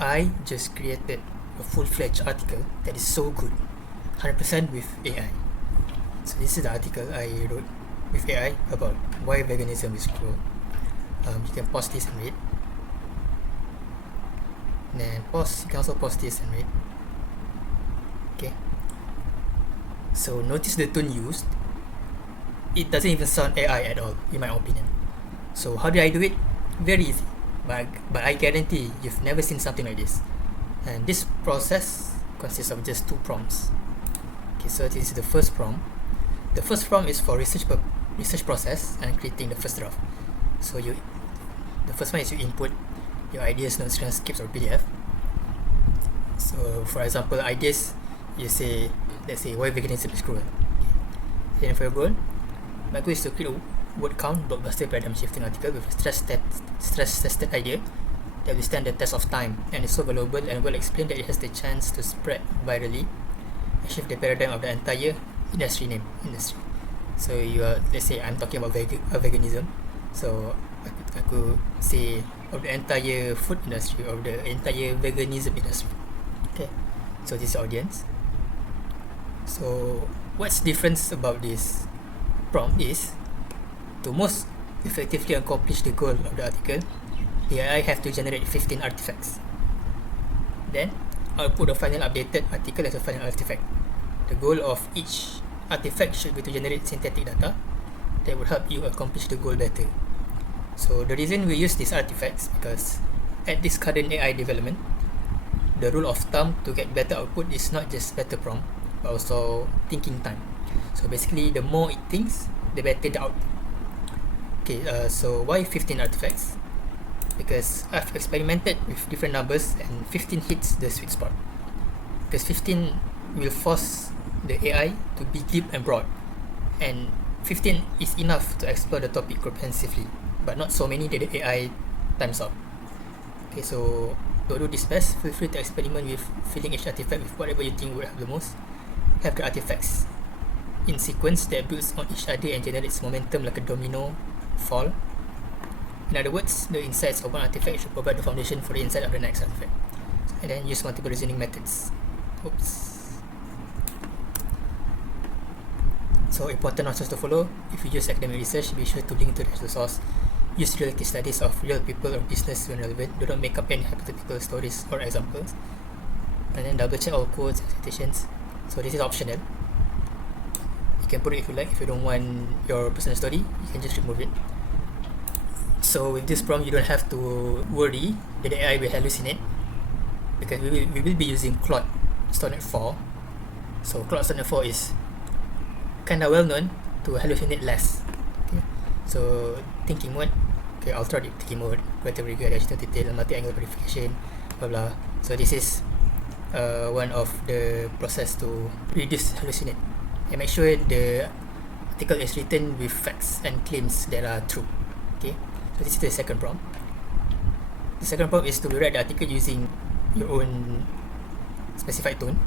I just created a full-fledged article that is so good, 100% with AI. So this is the article I wrote with AI about why veganism is cruel. You can pause this and read. And then you can also pause this and read. Okay. So notice the tone used. It doesn't even sound AI at all, in my opinion. So how do I do it? Very easy. But I guarantee you've never seen something like this. And this process consists of just 2 prompts. Okay, so this is the first prompt. The first prompt is for research process and creating the first draft. So the first one is you input your ideas, notes, transcripts, or PDF. So for example, ideas, let's say why veganism is cruel. Okay. Then for your goal, my goal is to create a word count blockbuster paradigm shifting article with a stress tested idea that will stand the test of time and is so valuable and well explained that it has the chance to spread virally and shift the paradigm of the entire industry. So let's say I'm talking about veganism, so I could say of the entire food industry, of the entire veganism industry. Okay, so this is the audience. So what's difference about this prompt is, to most effectively accomplish the goal of the article, the AI have to generate 15 artifacts. Then I'll put the final updated article as a final artifact. The goal of each artifact should be to generate synthetic data that would help you accomplish the goal better. So the reason we use these artifacts because at this current AI development, the rule of thumb to get better output is not just better prompt, but also thinking time. So basically, the more it thinks, the better the output. Okay, so why 15 artifacts? Because I've experimented with different numbers and 15 hits the sweet spot. Because 15 will force the AI to be deep and broad, and 15 is enough to explore the topic comprehensively, but not so many that the AI times out. Okay, so to do this best, feel free to experiment with filling each artifact with whatever you think would have the most. Have the artifacts in sequence that builds on each other and generates momentum like a domino fall. In other words, the insights of one artifact should provide the foundation for the insight of the next artifact. And then use multiple reasoning methods. So important answers to follow. If you use academic research, be sure to link to the source. Use real case studies of real people or business when relevant. Do not make up any hypothetical stories or examples. And then double check all quotes and citations. So this is optional. You can put it if you like. If you don't want your personal story, you can just remove it. So with this prompt, you don't have to worry that the AI will hallucinate, because we will be using Claude Sonnet 4. So Claude Sonnet 4 is kind of well known to hallucinate less. Okay. So thinking mode, okay, ultra deep thinking mode, greater rigor, additional detail, multi-angle verification, blah blah. So this is one of the process to reduce hallucinate, and make sure the article is written with facts and claims that are true. Okay, so this is the second prompt. The second prompt is to rewrite the article using your own specified tone.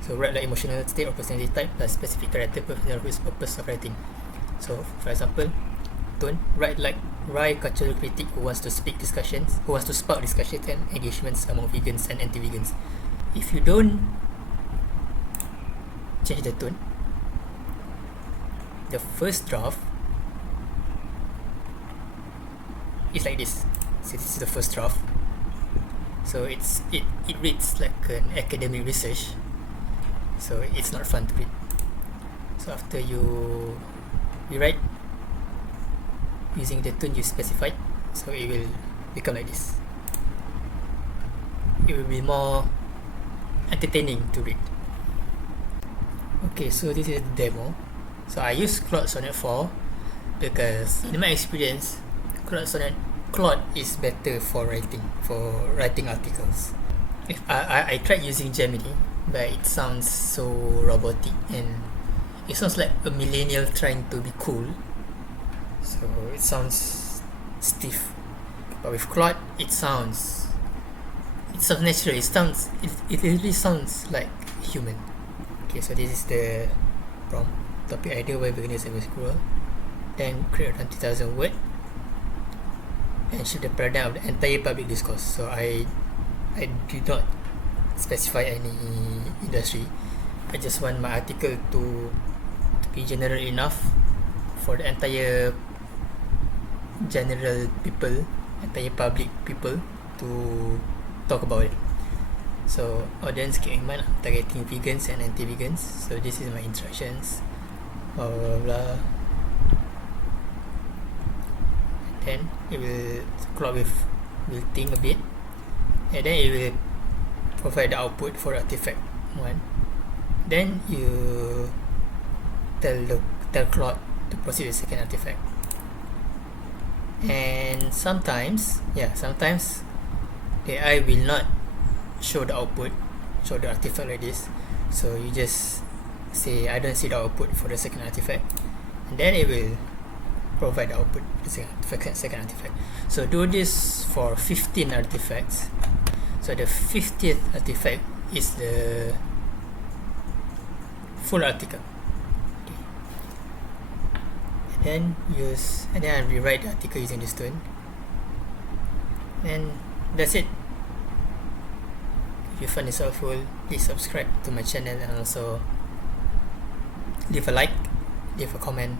So write like emotional state or personality type plus specific character with purpose of writing. So for example, tone, write like wry cultural critic who wants to spark discussions and engagements among vegans and anti-vegans. If you don't change the tone, the first draft is like this. So this is the first draft. So it reads like an academic research. So it's not fun to read. So after you write using the tone you specified, so it will become like this. It will be more entertaining to read. Okay, so this is the demo. So I use Claude Sonnet 4 because in my experience, Claude is better for writing articles. If I tried using Gemini, but it sounds so robotic and it sounds like a millennial trying to be cool. So it sounds stiff. But with Claude, it sounds natural. It really sounds like human. Okay, so this is the prompt. Topic idea why veganism is cruel. Then create around 20,000 word and shift the paradigm of the entire public discourse. So I I did not specify any industry. I just want my article to be general enough for the entire general people, entire public people to talk about it. So audience, keep in mind I'm targeting vegans and anti-vegans. So this is my instructions, blah blah blah. Then it will clock with, will think a bit, and then it will provide the output for artifact 1. Then you tell Claude to proceed with second artifact. And sometimes the AI will not show the output, show the artifact like this. So you just say I don't see the output for the second artifact, and then it will provide the output for the second artifact. So do this for 15 artifacts. So the 50th artifact is the full article. Okay. And then I rewrite the article using this tool. And that's it. If you find this helpful, please subscribe to my channel and also leave a like, leave a comment,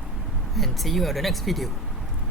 and see you on the next video.